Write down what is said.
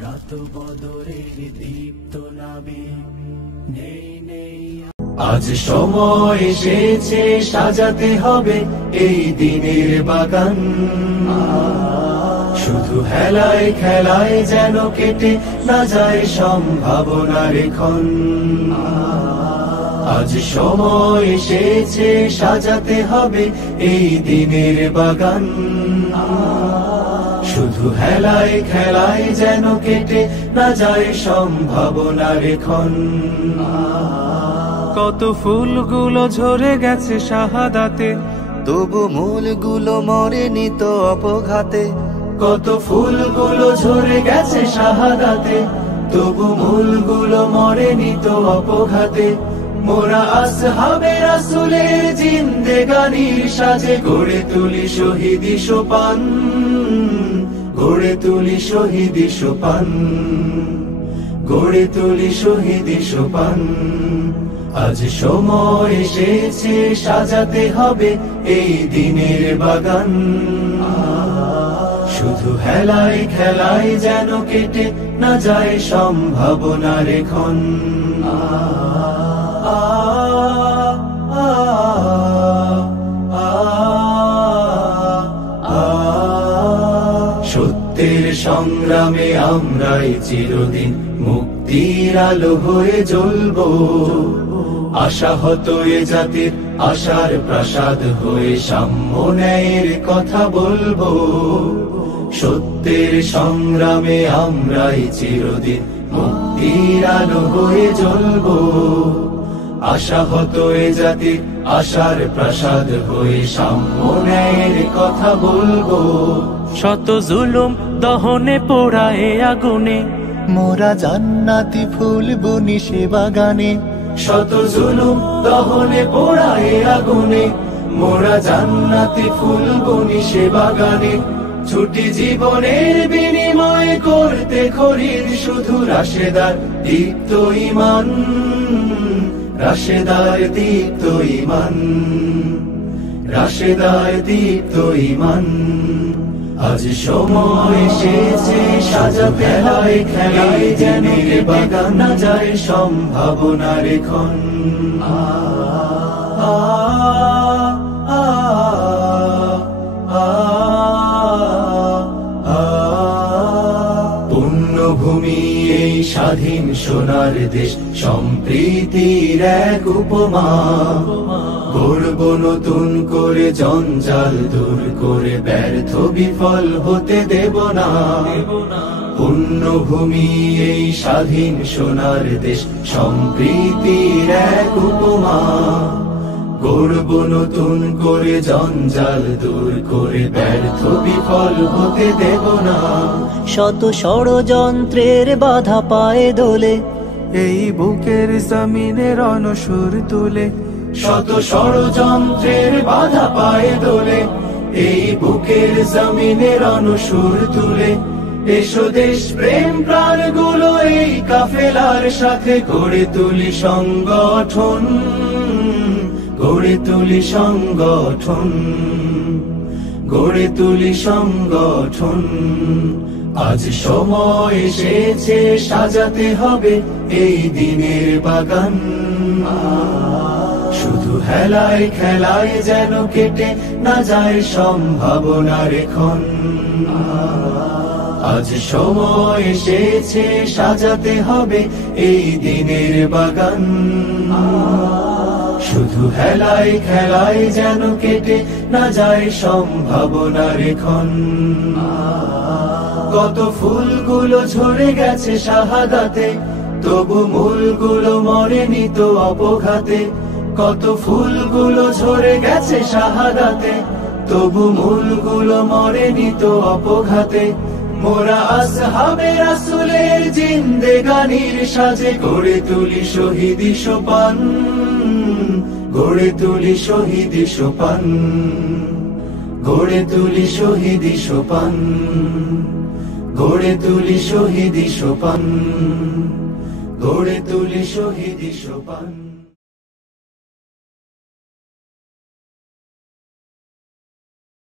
আমরা তো বদরের দীপ্ত নাবিক, নেই নেই আজ সময় এসেছে সাজাতে হবে এই দিনের বাগান। শুধু হেলায় খেলায় যেন কেটে না যায় সম্ভাবনার ক্ষণ। আজ সময় এসেছে সাজাতে হবে এই দিনের বাগান। শুধু হেলায় খেলায় যেন কেটে না যায় সম্ভাবনার ক্ষণ। কত ফুলগুলো ঝরে গেছে শাহাদাতে, তবু মূলগুলো মরেনি তো অপঘাতে। কত ফুলগুলো ঝরে গেছে শাহাদাতে, তবু মূলগুলো মরেনি তো অপঘাতে। মোরা আসহাবে রাসূলের জিন্দেগানির সাজে গড়ে তুলি শহীদি সোপান, গড়ে তুলি শহীদি সোপান, গড়ে তুলি শহীদি সোপান। আজ সময় এসেছে সাজাতে হবে এই দিনের বাগান। শুধু হেলায় খেলায় যেন কেটে না যায় সম্ভাবনার ক্ষণ। সত্যের সংগ্রামে আমরাই চিরদিন মুক্তির আলো হয়ে জ্বলবো। আশাহত এ জাতির আশার প্রাসাদ হয়ে সাম্য ন্যায়ের কথা বলবো। সত্যের সংগ্রামে আমরাই চিরদিন মুক্তির আলো হয়ে জ্বলবো। আশাহত এ জাতির আশার প্রাসাদ হয়ে সাম্য ন্যায়ের কথা বলবো। শত জুলুম দহনে পোড়ায় আগুনে, মোরা জান্নাতি ফুল বুনি সে বাগানে। শত জুলুম দহনে পোড়ায় আগুনে, মোরা জান্নাতি ফুল বুনি সে বাগানে। ছুটি জীবনের বিনিময় করতে খরিদ শুধু রাশেদার দীপ্ত ঈমান, রাশেদার দীপ্ত ঈমান, রাশেদার দীপ্ত ঈমান। আজ সময় এসেছে সাজাতে হেলায় খেলায় যেন বাগান না যায় সম্ভাবনার ক্ষণ। পুণ্যভূমি এই স্বাধীন সোনার দেশ সম্প্রীতির এক উপমা। গড়ব নতুন করে জঞ্জাল দূর করে ব্যর্থ বিফল হতে দেব না। পুণ্যভূমি এই স্বাধীন সোনার দেশ সম্প্রীতির এক উপমা। গড়ব নতুন করে জঞ্জাল দূর করে ব্যর্থ বিফল হতে দেব না। শত ষড়যন্ত্রের বাধা পায়ে দোলে, এই বুকের জমিনে রণসুর তুলে। শত ষড়যন্ত্রের বাধা পায়ে দোলে, এই বুকের জমিনের অনুসুর তুলে। এসো দেশ প্রেম প্রাণ গুলো এই কাফেলার সাথে গড়ে তুলি সংগঠন, গড়ে তুলি সংগঠন, গড়ে তুলি সংগঠন। আজ সময় এসেছে সাজাতে হবে এই দিনের বাগান। শুধু হেলায় খেলায় যেন কেটে না যায় সম্ভাবনার ক্ষণ। আজ সময় এসেছে সাজাতে হবে এই দিনের বাগান। শুধু হেলায় খেলায় যেন কেটে না যায় সম্ভাবনার ক্ষণ। কত ফুলগুলো ঝরে গেছে শাহাদাতে, তবু মূলগুলো মরেনি তো অপঘাতে। কত ফুলগুলো ঝরে গেছে শাহাদাতে, তবু মূলগুলো মরেনি তো অপঘাতে। মোরা আসহাবে রাসূলের জিন্দেগানির সাজে গড়ে তুলি শহীদি সোপান, গড়ে তুলি শহীদি সোপান, গড়ে তুলি শহীদি সোপান, গড়ে তুলি শহীদি সোপান, গড়ে তুলি শহীদি সোপান।